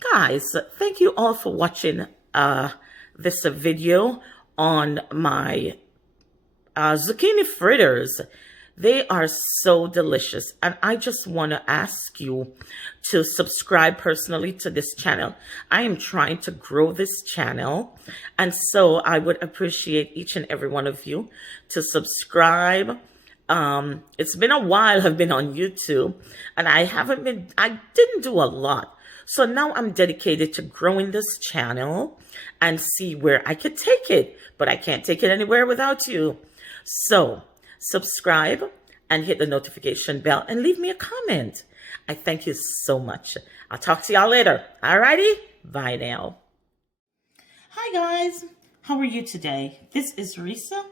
Guys, thank you all for watching this video on my zucchini fritters. They are so delicious, and I just want to ask you to subscribe personally to this channel. I am trying to grow this channel, and so I would appreciate each and every one of you to subscribe. It's been a while I've been on YouTube, and I didn't do a lot. So now I'm dedicated to growing this channel and see where I could take it, but I can't take it anywhere without you. So subscribe and hit the notification bell and leave me a comment. I thank you so much. I'll talk to y'all later. Alrighty, bye now. Hi guys, how are you today? This is Risa,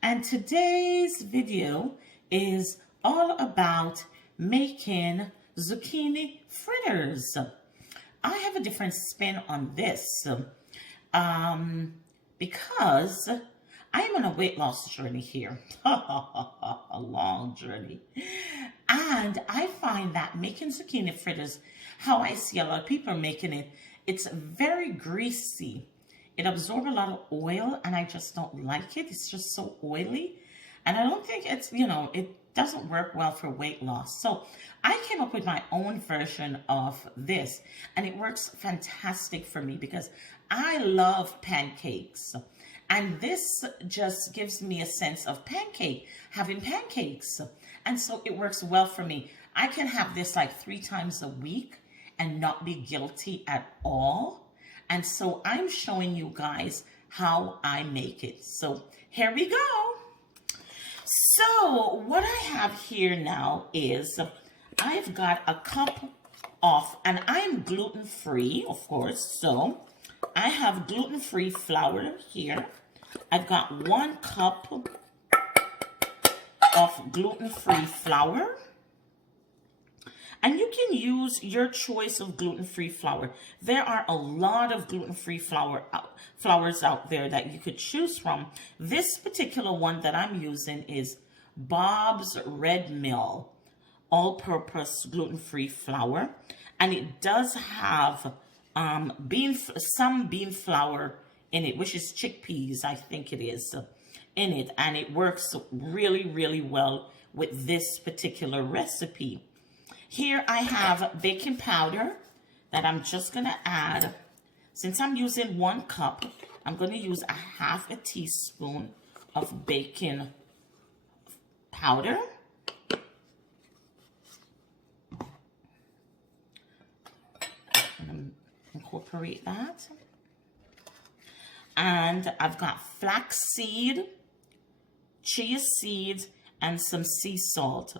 and today's video is all about making zucchini fritters. I have a different spin on this because I'm on a weight loss journey here, a long journey. And I find that making zucchini fritters, how I see a lot of people are making it, it's very greasy. It absorbs a lot of oil, and I just don't like it. It's just so oily. And I don't think it's, it doesn't work well for weight loss. So I came up with my own version of this, and it works fantastic for me because I love pancakes. And this just gives me a sense of having pancakes. And so it works well for me. I can have this like 3 times a week and not be guilty at all. And so I'm showing you guys how I make it. So here we go. So what I have here now is I've got a cup of, and I'm gluten-free, of course. So I have gluten-free flour here. I've got 1 cup of gluten-free flour. And you can use your choice of gluten-free flour. There are a lot of gluten-free flours out there that you could choose from. This particular one that I'm using is Bob's Red Mill all-purpose gluten-free flour. And it does have some bean flour in it, which is chickpeas, I think it is, in it. And it works really, really well with this particular recipe. Here I have baking powder that I'm just going to add. Since I'm using 1 cup, I'm going to use a 1/2 teaspoon of baking powder. I'm going to incorporate that. And I've got flaxseed, chia seeds, and some sea salt.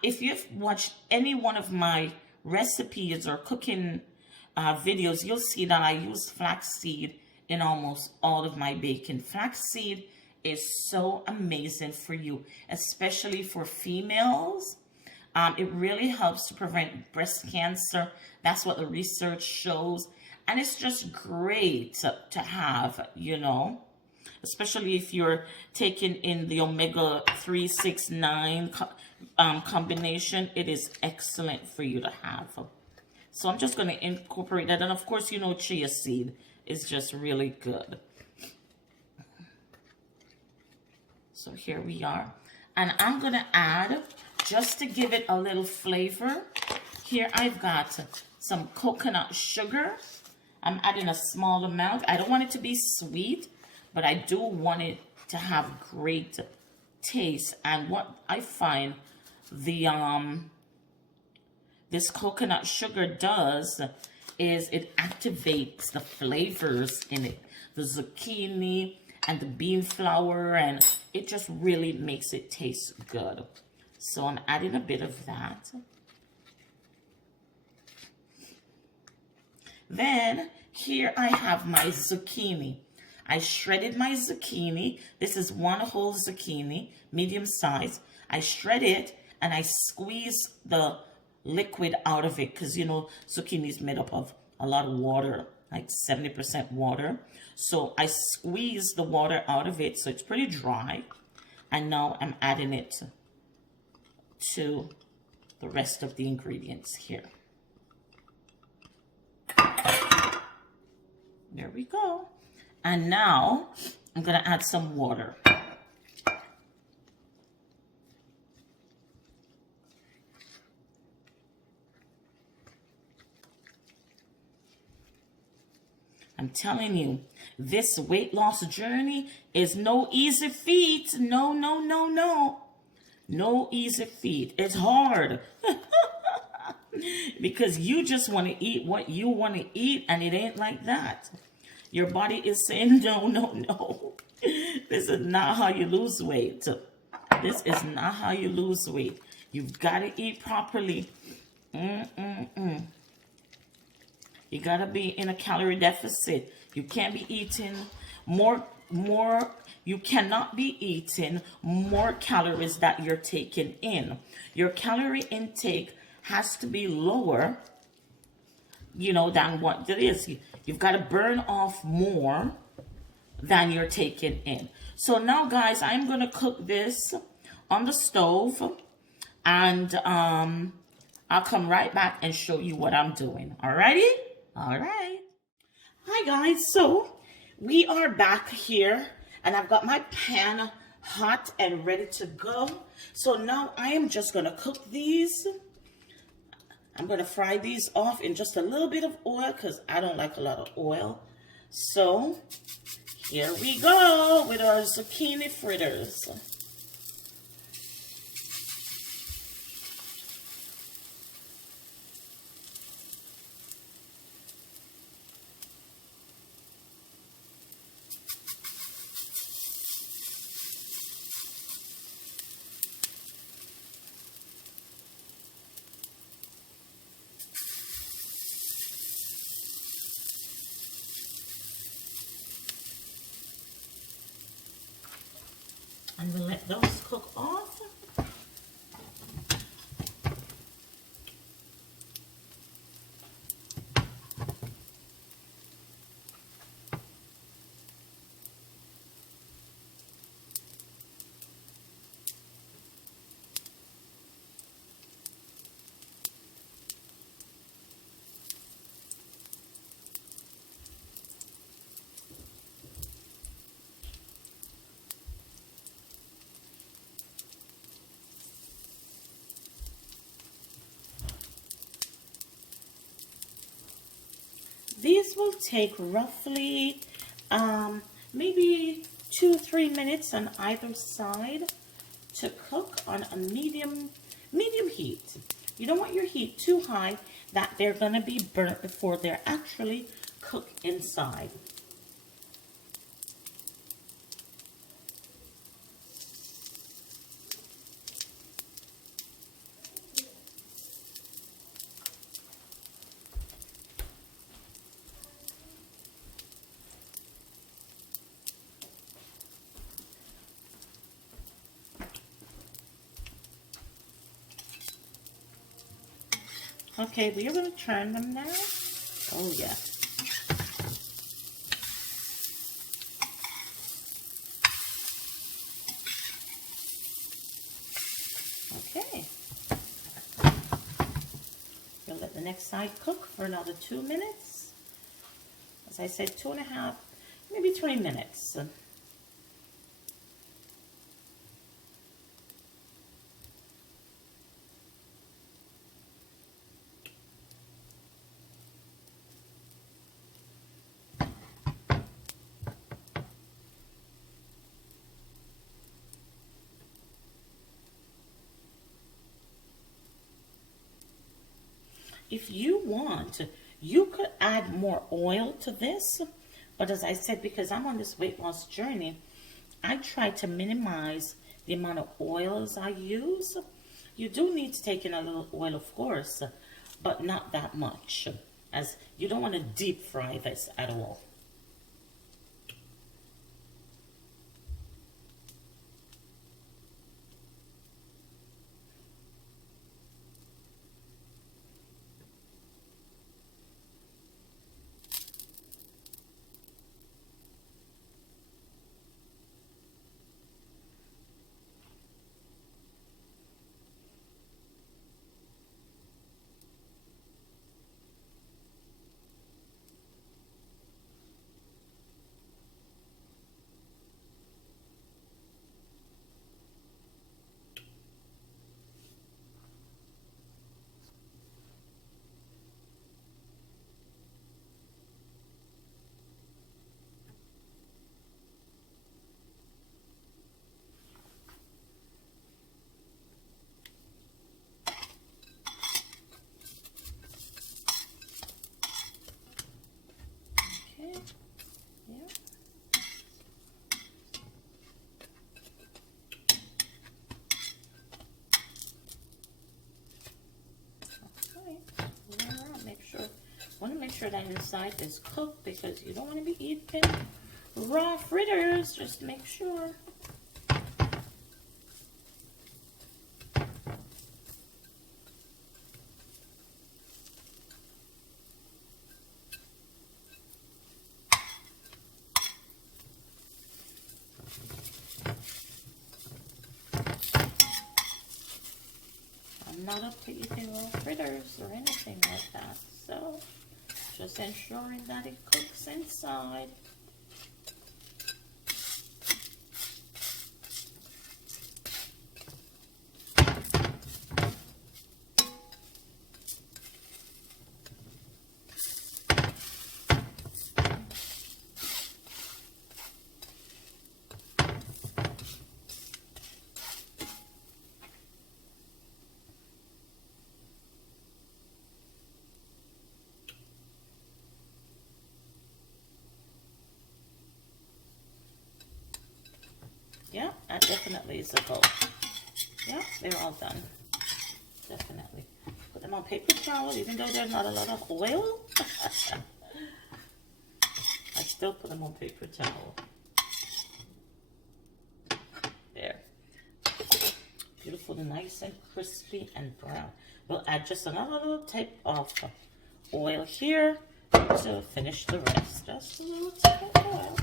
If you've watched any one of my recipes or cooking videos, you'll see that I use flaxseed in almost all of my baking. Flaxseed is so amazing for you, especially for females. It really helps to prevent breast cancer. That's what the research shows. And it's just great to have, especially if you're taking in the omega-3, 6, 9 combination. It is excellent for you to have. So I'm just going to incorporate that. And of course, chia seed is just really good. So here we are. And I'm going to add, just to give it a little flavor, here I've got some coconut sugar. I'm adding a small amount. I don't want it to be sweet, but I do want it to have great taste. And what I find this coconut sugar does is it activates the flavors in it, the zucchini and the bean flour, and it just really makes it taste good. So I'm adding a bit of that. Then here I have my zucchini. I shredded my zucchini. This is 1 whole zucchini, medium size. I shred it and I squeeze the liquid out of it because, zucchini is made up of a lot of water, like 70% water. So I squeeze the water out of it so it's pretty dry. And now I'm adding it to the rest of the ingredients here. There we go. And now I'm going to add some water. I'm telling you, this weight loss journey is no easy feat. No, no, no, no. No easy feat. It's hard. Because you just want to eat what you want to eat, and it ain't like that. Your body is saying, no, no, no. This is not how you lose weight. This is not how you lose weight. You've got to eat properly. You got to be in a calorie deficit. You can't be eating more. You cannot be eating more calories that you're taking in. Your calorie intake has to be lower, than what it is. You've got to burn off more than you're taking in. So now, guys, I'm going to cook this on the stove, and I'll come right back and show you what I'm doing. Alrighty? All right. Hi, guys. So we are back here, and I've got my pan hot and ready to go. So now I am just going to cook these. I'm going to fry these off in just a little bit of oil because I don't like a lot of oil. So here we go with our zucchini fritters. I'm going to let those cook off. These will take roughly maybe 2-3 minutes on either side to cook on a medium heat. You don't want your heat too high that they're going to be burnt before they're actually cooked inside. Okay, we're going to turn them now. Oh, yeah. Okay. We'll let the next side cook for another 2 minutes. As I said, 2.5, maybe 3 minutes. If you want, you could add more oil to this. But as I said, because I'm on this weight loss journey, I try to minimize the amount of oils I use. You do need to take in a little oil, of course, but not that much, as you don't want to deep fry this at all. sure that inside is cooked because you don't want to be eating raw fritters. Just make sure. I'm not up to eating raw fritters or anything like that, so just ensuring that it cooks inside. Yeah, that definitely is a go. Yeah, they're all done. Definitely. Put them on paper towel, even though there's not a lot of oil. I still put them on paper towel. There. Beautiful, nice and crispy and brown. We'll add just another little tip of oil here to finish the rest. Just a little tip of oil.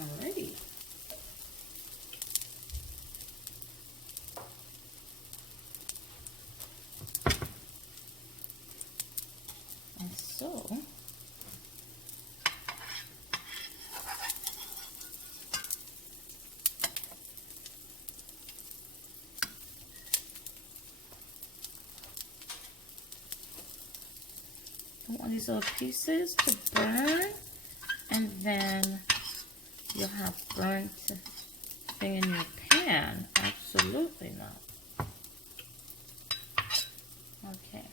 Alrighty. And so, don't want these little pieces to burn, and then you'll have burnt thing in your pan. Absolutely not. Okay.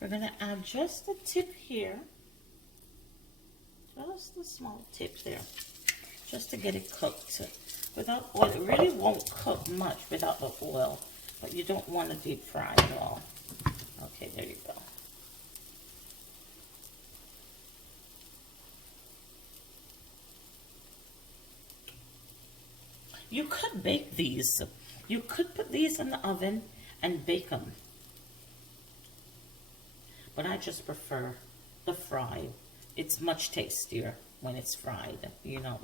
We're going to add just a tip here, just a small tip there, just to get it cooked. Without oil, it really won't cook much without the oil, but you don't want to deep fry it all. Okay, there you go. You could bake these. You could put these in the oven and bake them. But I just prefer the fried. It's much tastier when it's fried, you know.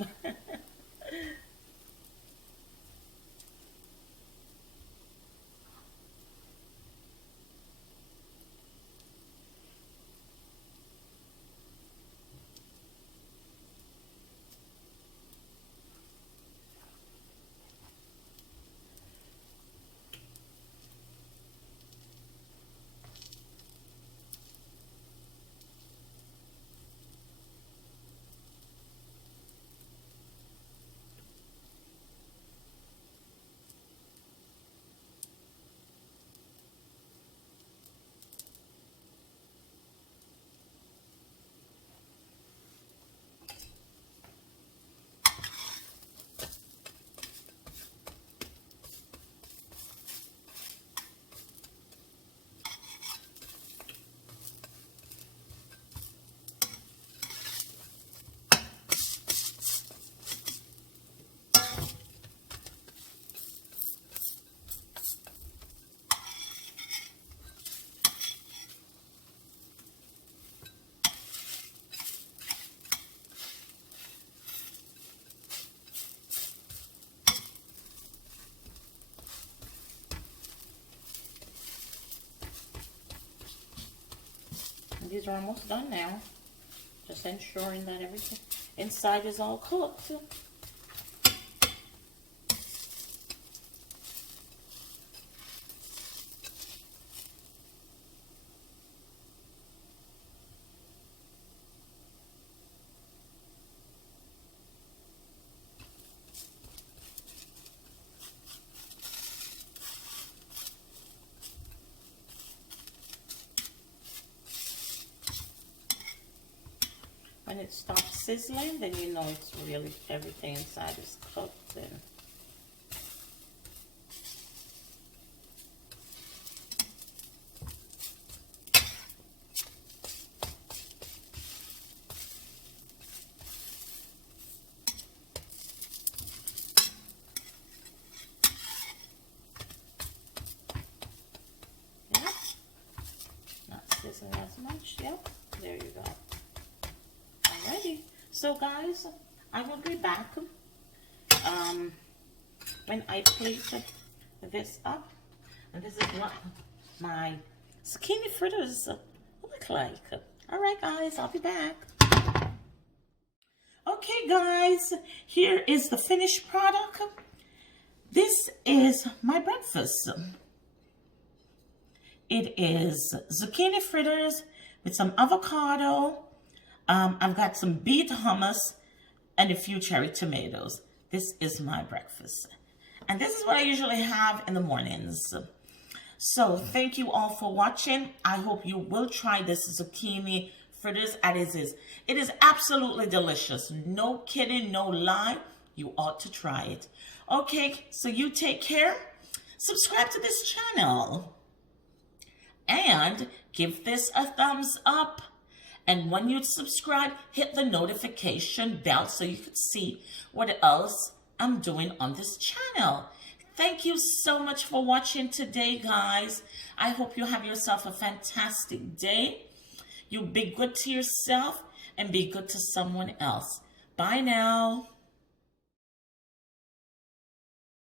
these are almost done now. Just ensuring that everything inside is all cooked. When it stops sizzling, then you know it's really, everything inside is cooked. And yeah, not sizzling as much. Yep, there you go. Alrighty, so guys, I will be back when I plate this up. And this is what my zucchini fritters look like. Alright guys, I'll be back. Okay guys, here is the finished product. This is my breakfast. It is zucchini fritters with some avocado. I've got some beet hummus and a few cherry tomatoes. This is my breakfast. And this is what I usually have in the mornings. So thank you all for watching. I hope you will try this zucchini fritters as it is. It is absolutely delicious. No kidding, no lie. You ought to try it. Okay, so you take care. Subscribe to this channel. And give this a thumbs up. And when you subscribe, hit the notification bell so you can see what else I'm doing on this channel. Thank you so much for watching today, guys. I hope you have yourself a fantastic day. You be good to yourself and be good to someone else. Bye now.